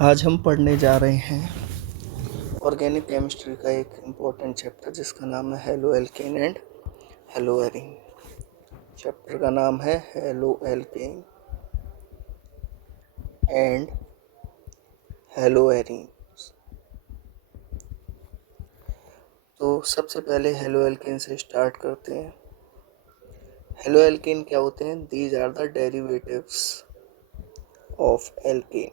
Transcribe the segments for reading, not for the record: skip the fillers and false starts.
आज हम पढ़ने जा रहे हैं ऑर्गेनिक केमिस्ट्री का एक इम्पोर्टेंट चैप्टर जिसका नाम है halo alkane and hello arene. Chapter का नाम है halo alkane and hello arene. तो सबसे पहले हेलो एल्केन से स्टार्ट करते हैं। हेलो एल्केन क्या होते हैं? These are the derivatives of alkane,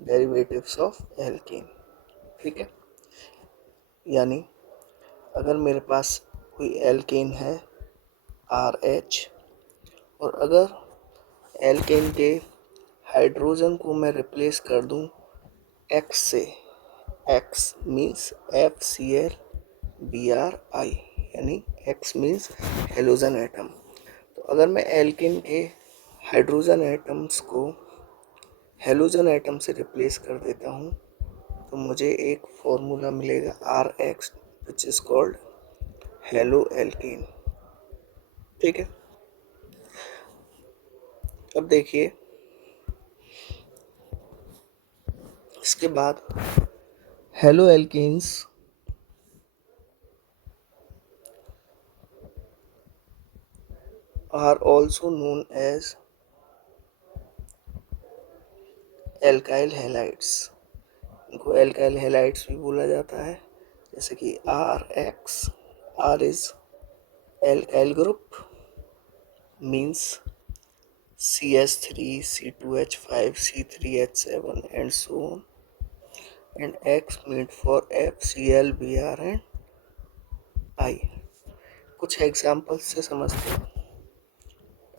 derivatives of alkane. ठीक है, यानी अगर मेरे पास कोई एल्केन है RH, और अगर एल्केन के हाइड्रोजन को मैं रिप्लेस कर दूं X से, X मीन्स FCl Bri, यानी X मीन्स हेलोजन एटम। तो अगर मैं एल्केन के हाइड्रोजन एटम्स को हेलोजन एटम से रिप्लेस कर देता हूँ तो मुझे एक फॉर्मूला मिलेगा RX, which is called halo alkane. ठीक है, अब देखिए इसके बाद halo alkanes are also known as alkyl halides. इनको एल्काइल हैलाइड्स भी बोला जाता है, जैसे कि RX। R इज alkyl group, means CH3 C2H5 C3H7 and so on, and X meant for FCl Br and I। कुछ एग्जाम्पल से समझते हैं।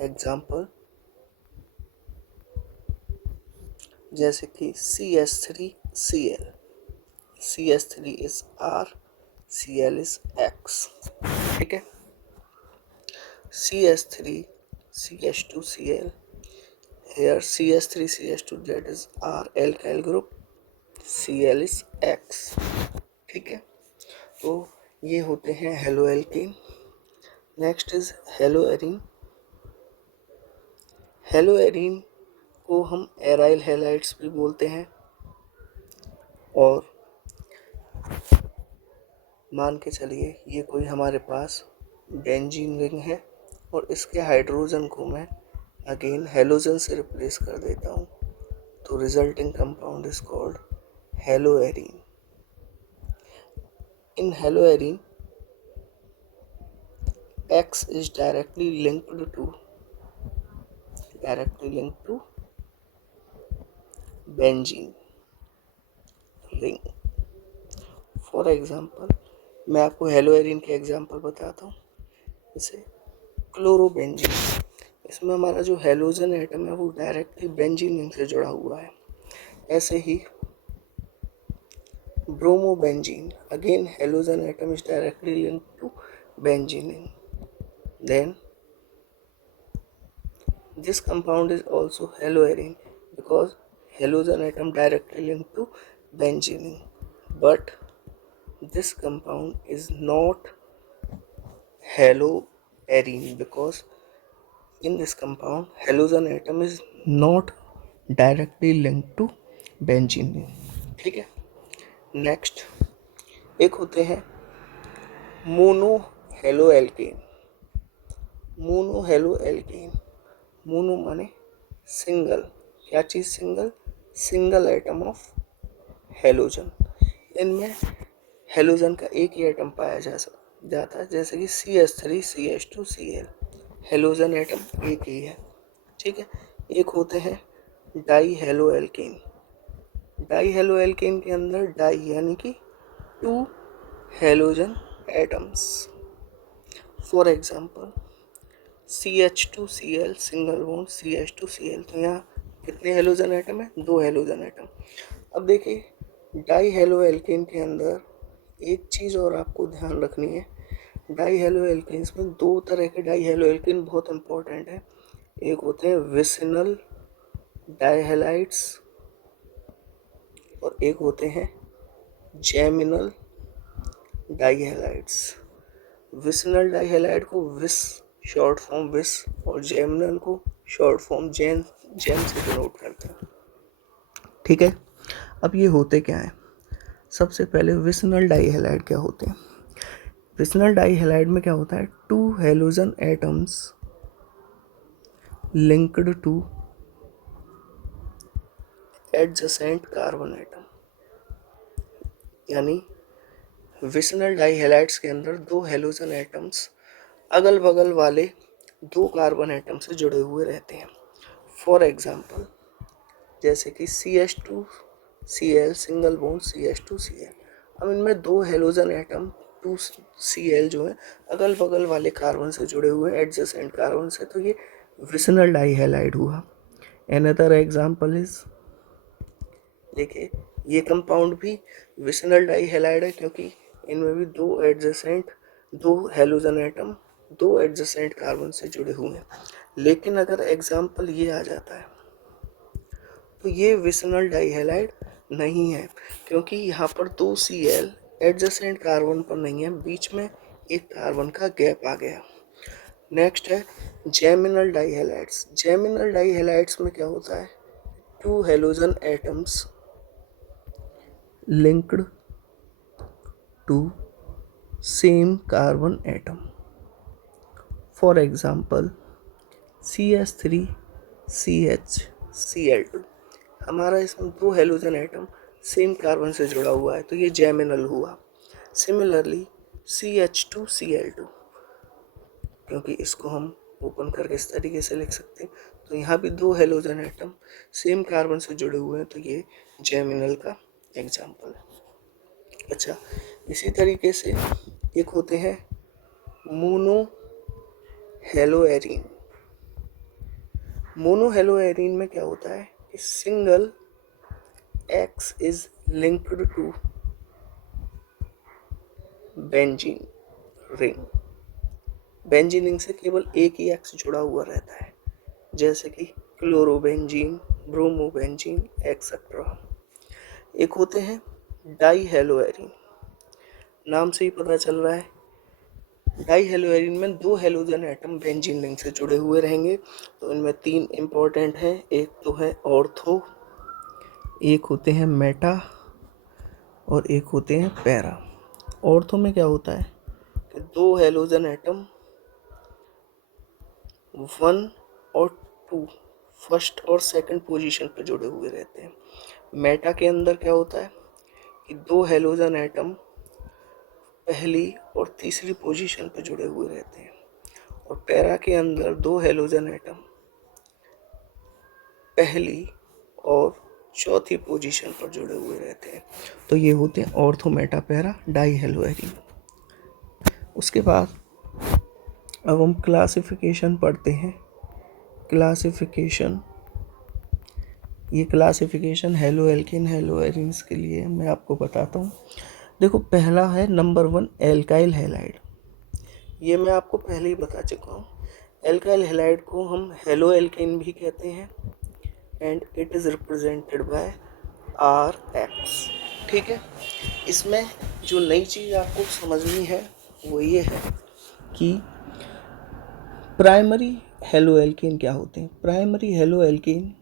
एग्जाम्पल जैसे कि CH3Cl, CH3 is R, Cl is X। ठीक है, CH3 CH2Cl, here CH3 CH2 that is R alkyl group, Cl is X। ठीक है, तो ये होते हैं halo alkane. Next is hello arene. Hello arene को हम एराइल हैलाइड्स भी बोलते हैं, और मान के चलिए ये कोई हमारे पास बेंजीन रिंग है और इसके हाइड्रोजन को मैं अगेन हेलोजन से रिप्लेस कर देता हूँ, तो resulting compound is called hello arene. In hello arene X is directly linked to benzene ring। For example मैं आपको हेलो एरीन के एग्जाम्पल बताता हूँ, जैसे क्लोरोबेंजीन। इसमें हमारा जो हेलोजन एटम है वो डायरेक्टली बेंजीन रिंग से जुड़ा हुआ है। ऐसे ही bromobenzene, again halogen atom is directly linked to benzene ring. Then this compound is also haloarine because halogen atom directly linked to benzene, but this compound is not haloarine because in this compound halogen atom is not directly linked to benzene। ठीक है, next एक होते हैं mono halo alkane. Mono halo alkane, mono माने single, क्या चीज़ single? Single atom of halogen. इनमें halogen का एक ही एटम पाया जाता है, जैसे कि CH3 CH2 Cl, halogen atom एक ही है। ठीक है, एक होते हैं die halo alkane. Die halo alkane के अंदर डाई यानी कि 2 halogen atoms. For example CH2Cl single bond CH2Cl, तो यहाँ कितने हेलोजन एटम है? 2 हेलोजन एटम। अब देखिए डाई हेलो एल्केन के अंदर एक चीज़ और आपको ध्यान रखनी है। डाई हेलो एल्केन्स में 2 तरह के डाई हेलो एल्केन बहुत इंपॉर्टेंट है। एक होते हैं विसिनल डाइहैलाइड्स और एक होते हैं जेमिनल डाइहैलाइड्स। विसिनल डाइहैलाइड को विस शॉर्ट फॉर्म विस और जेमिनल को शॉर्ट फॉर्म जेन से डिनोट करते हैं। ठीक है। अब ये होते क्या है, सबसे पहले विसिनल डाइहैलाइड क्या होते हैं। विसिनल डाइहैलाइड में क्या होता है, two halogen atoms linked to adjacent carbon atom, यानी विसिनल डाइहैलाइड्स के अंदर दो हेलोजन एटम्स अगल बगल वाले दो कार्बन एटम से जुड़े हुए रहते हैं। फॉर एग्जाम्पल जैसे कि CH2Cl सिंगल बॉन्ड CH2Cl। अब इनमें दो हेलोजन एटम 2Cl जो है अगल बगल वाले कार्बन से जुड़े हुए हैं, एडजेसेंट कार्बन से, तो ये विसिनल डाइहैलाइड हुआ। अनदर एग्जाम्पल इज, देखिए ये कंपाउंड भी विसिनल डाइहैलाइड है क्योंकि इनमें भी दो हेलोजन एटम दो एडजेसेंट कार्बन से जुड़े हुए हैं। लेकिन अगर एग्जाम्पल ये आ जाता है तो ये विसिनल डाइहैलाइड नहीं है, क्योंकि यहाँ पर दो Cl एडजेसेंट कार्बन पर नहीं है, बीच में एक कार्बन का गैप आ गया। नेक्स्ट है जेमिनल डाइहैलाइड्स। जेमिनल डाइहैलाइड्स में क्या होता है, two halogen atoms linked to same carbon atom. For example, CH3CHCl2, हमारा इसमें दो हेलोजन एटम सेम कार्बन से जुड़ा हुआ है तो ये जेमिनल हुआ। सिमिलरली CH2Cl2, क्योंकि इसको हम ओपन करके इस तरीके से लिख सकते हैं, तो यहाँ भी दो हेलोजन एटम सेम कार्बन से जुड़े हुए हैं तो ये जेमिनल का एग्जाम्पल है। अच्छा, इसी तरीके से एक होते हैं मोनो हेलोएरीन। मोनो हेलोएरीन में क्या होता है कि single X is linked to benzene ring. Benzene ring से केवल एक ही X जुड़ा हुआ रहता है, जैसे कि क्लोरोबेंजीन, ब्रोमोबेंजीन एक्सेट्रा। एक होते हैं डाई हेलोएरीन, नाम से ही पता चल रहा है डाई हेलोएरीन में दो हेलोजन एटम बेंजीन रिंग से जुड़े हुए रहेंगे। तो इनमें तीन इंपॉर्टेंट हैं, एक तो है ऑर्थो, एक होते हैं मेटा और एक होते हैं पैरा। ऑर्थो में क्या होता है कि दो हेलोजन एटम 1 और 2 फर्स्ट और सेकंड पोजीशन पर जुड़े हुए रहते हैं। मेटा के अंदर क्या होता है कि दो हेलोजन एटम पहली और तीसरी पोजीशन पर जुड़े हुए रहते हैं, और पैरा के अंदर दो हेलोजन एटम पहली और चौथी पोजीशन पर जुड़े हुए रहते हैं। तो ये होते हैं ortho, meta, para, di haloarene. उसके बाद अब हम क्लासिफिकेशन पढ़ते हैं। क्लासिफिकेशन, ये क्लासिफिकेशन हेलो एल्केन हेलोएरीन्स के लिए मैं आपको बताता हूँ। देखो, पहला है नंबर 1 एल्काइल हैलाइड। ये मैं आपको पहले ही बता चुका हूँ। एल्काइल हैलाइड को हम हेलो एल्केन भी कहते हैं and it is represented by RX। ठीक है, इसमें जो नई चीज़ आपको समझनी है वो ये है कि प्राइमरी हेलो एल्केन क्या होते हैं। प्राइमरी हेलो एल्केन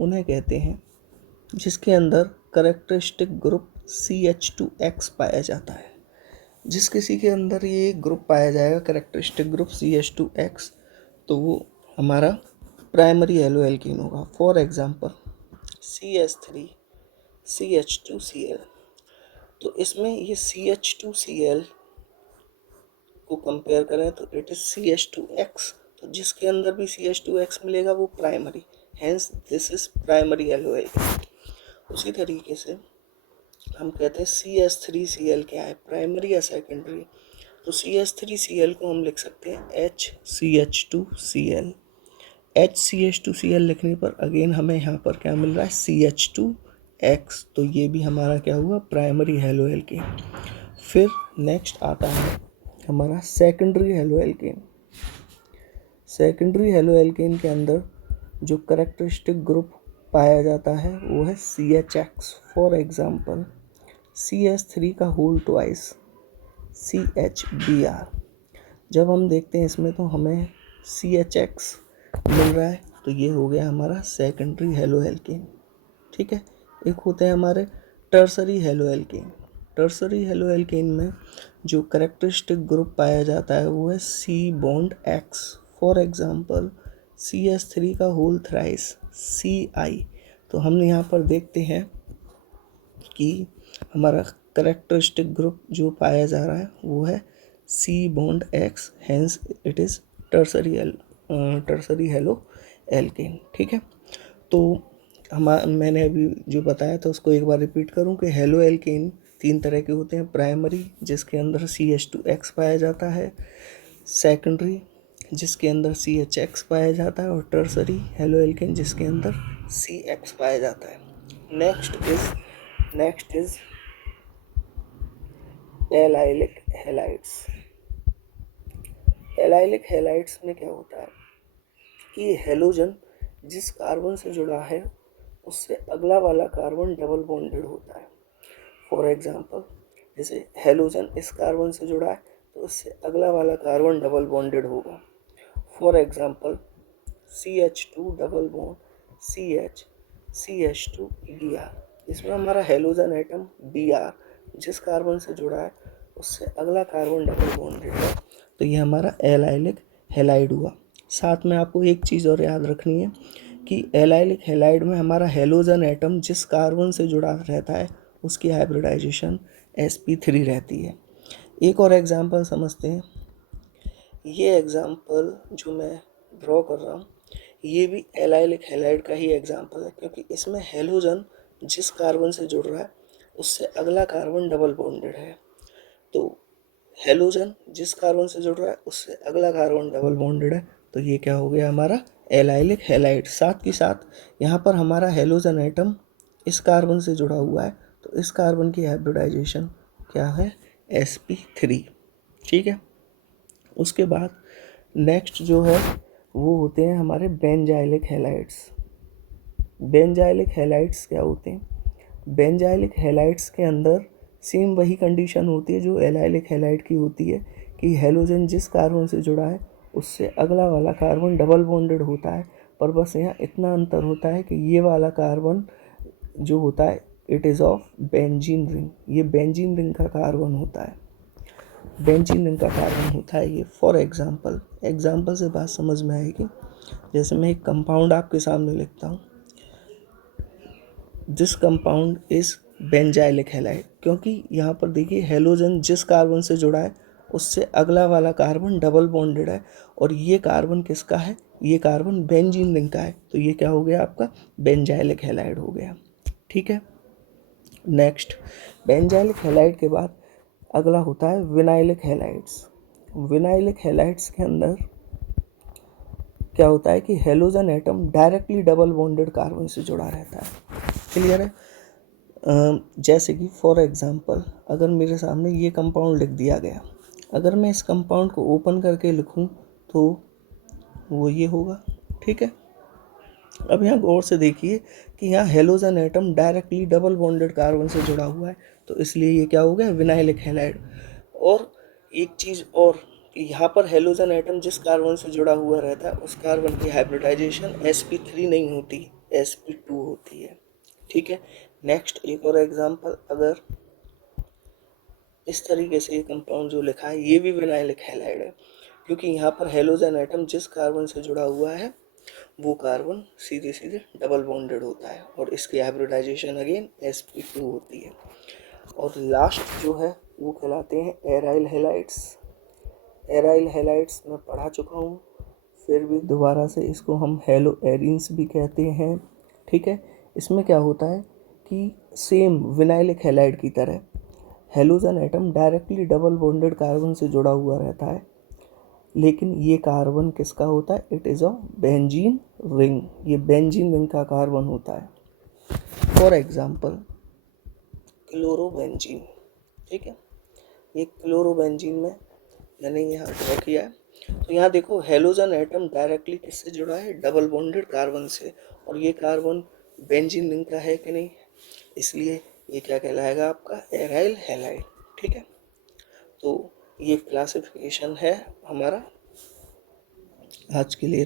उन्हें कहते हैं जिसके अंदर कैरेक्टरिस्टिक ग्रुप CH2X पाया जाता है। जिस किसी के अंदर ये ग्रुप पाया जाएगा कैरेक्टरिस्टिक ग्रुप CH2X, तो वो हमारा प्राइमरी हेलो एल्कीन होगा। फॉर एग्जांपल CH3CH2Cl, तो इसमें ये CH2Cl को कंपेयर करें तो इट इज CH2X, तो जिसके अंदर भी CH2X मिलेगा वो primary, hence this is primary hello alkene. उसी तरीके से हम कहते हैं CH3Cl क्या है, प्राइमरी या सेकेंडरी। तो CH3Cl को हम लिख सकते हैं HCH2Cl। HCH2Cl लिखने पर अगेन हमें यहाँ पर क्या मिल रहा है, CH2X, तो ये भी हमारा क्या हुआ, प्राइमरी हेलो एल्केन। फिर नेक्स्ट आता है हमारा secondary halo alkane. Secondary halo alkane के अंदर जो कैरेक्टरिस्टिक ग्रुप पाया जाता है वो है CHX। फॉर एग्जांपल CH3 का होल ट्वाइस CHBr। जब हम देखते हैं इसमें तो हमें CHX मिल रहा है, तो ये हो गया हमारा सेकेंडरी हेलो एल्केन। ठीक है। एक होते हैं हमारे tertiary halo alkane. Tertiary halo alkane में जो करेक्टरिस्टिक ग्रुप पाया जाता है वो है c bond x. For example CH3 का होल थ्राइस CI। तो हम यहाँ पर देखते हैं कि हमारा करेक्टरिस्टिक ग्रुप जो पाया जा रहा है वो है c bond x, hence it is tertiary halo alkane. ठीक है। तो मैंने अभी जो बताया था उसको एक बार रिपीट करूं कि हेलो एल्केन 3 तरह के होते हैं। प्राइमरी जिसके अंदर CH2X पाया जाता है, सेकेंडरी जिसके अंदर CHX पाया जाता है, और टर्सरी हेलो एल्केन जिसके अंदर CX पाया जाता है। Next is allylic halides. Allylic halides में क्या होता है कि हेलोजन जिस कार्बन से जुड़ा है उससे अगला वाला कार्बन डबल बॉन्डेड होता है। फॉर एग्जांपल जैसे हेलोजन इस कार्बन से जुड़ा है तो उससे अगला वाला कार्बन डबल बॉन्डेड होगा। For example CH2 double bond CH2 Br। इसमें हमारा हेलोजन एटम Br जिस कार्बन से जुड़ा है उससे अगला कार्बन डबल बॉन्डेड है, तो ये हमारा एलाइलिक हैलाइड हुआ। साथ में आपको एक चीज़ और याद रखनी है कि एलाइलिक हैलाइड में हमारा हेलोजन एटम जिस कार्बन से जुड़ा रहता है उसकी हाइब्रिडाइजेशन sp3 रहती है। एक और एग्जांपल समझते हैं। ये एग्जांपल जो मैं ड्रॉ कर रहा हूँ ये भी एलाइलिक हैलाइड का ही एग्जांपल है, क्योंकि इसमें हेलोजन जिस कार्बन से जुड़ रहा है उससे अगला कार्बन डबल बॉन्डेड है। तो हेलोजन जिस कार्बन से जुड़ रहा है उससे अगला कार्बन डबल बॉन्डेड है, तो ये क्या हो गया हमारा एलाइलिक हैलाइड। साथ ही साथ यहाँ पर हमारा हेलोजन एटम इस कार्बन से जुड़ा हुआ है, तो इस कार्बन की हाइब्रिडाइजेशन क्या है sp3। ठीक है। उसके बाद नेक्स्ट जो है वो होते हैं हमारे बेंजाइलिक हैलाइड्स। बेंजाइलिक हैलाइड्स क्या होते हैं? बेंजाइलिक हैलाइड्स के अंदर सेम वही कंडीशन होती है जो एलाइलिक हैलाइड की होती है कि हेलोजन जिस कार्बन से जुड़ा है उससे अगला वाला कार्बन डबल बॉन्डेड होता है, पर बस यहाँ इतना अंतर होता है कि ये वाला कार्बन जो होता है it is of benzene ring. ये बेंजीन रिंग का कार्बन होता है, बेंजीन रिंग का कार्बन होता है ये। फॉर एग्जाम्पल से बात समझ में आएगी। जैसे मैं एक कंपाउंड आपके सामने लिखता हूँ, this compound is benzylic halide, क्योंकि यहाँ पर देखिए हेलोजन जिस कार्बन से जुड़ा है उससे अगला वाला कार्बन डबल बॉन्डेड है, और ये कार्बन किसका है? ये कार्बन बेंजीन रिंग का है, तो ये क्या हो गया आपका बेंजाइलिक हैलाइड हो गया। ठीक है। नेक्स्ट बेंजाइलिक हैलाइड के बाद अगला होता है विनाइलिक हैलाइड्स। विनाइलिक हैलाइड्स के अंदर क्या होता है कि halogen atom directly double bonded carbon से जुड़ा रहता है। क्लियर है? जैसे कि फॉर एग्जांपल अगर मेरे सामने ये कंपाउंड लिख दिया गया, अगर मैं इस कंपाउंड को ओपन करके लिखूं तो वो ये होगा। ठीक है। अब यहाँ गौर से देखिए कि यहाँ halogen atom directly double bonded carbon से जुड़ा हुआ है, तो इसलिए ये क्या हो गया विनाइलिक हैलाइड। और एक चीज़ और कि यहाँ पर हेलोजन एटम जिस कार्बन से जुड़ा हुआ रहता है उस कार्बन की हाइब्रिडाइजेशन sp3 नहीं होती, sp2 होती है। ठीक है। नेक्स्ट एक और एग्जांपल, अगर इस तरीके से ये कंपाउंड जो लिखा है ये भी विनाइलिक हैलाइड है, क्योंकि यहाँ पर हेलोजन एटम जिस कार्बन से जुड़ा हुआ है वो कार्बन सीधे सीधे डबल बॉन्डेड होता है, और इसकी हाइब्रिडाइजेशन अगेन sp2 होती है। और लास्ट जो है वो कहलाते हैं एराइल हैलाइड्स। एराइल हैलाइड्स मैं पढ़ा चुका हूँ, फिर भी दोबारा से इसको हम हेलो एरिन्स भी कहते हैं। ठीक है। इसमें क्या होता है कि सेम विनाइलिक हैलाइड की तरह halogen atom directly double bonded carbon से जुड़ा हुआ रहता है, लेकिन ये कार्बन किसका होता है? It is of benzene ring. ये बेंजीन रिंग का कार्बन होता है। For example chlorobenzene. ठीक है। ये क्लोरोबेंजीन में मैंने यहाँ ड्रॉ किया है, तो यहाँ देखो हेलोजन एटम डायरेक्टली किससे जुड़ा है? डबल बॉन्डेड कार्बन से, और ये कार्बन बेंजीन रिंग का है कि नहीं, इसलिए ये क्या कहलाएगा आपका एराइल हैलाइड। ठीक है। तो ये क्लासिफिकेशन है हमारा। आज के लिए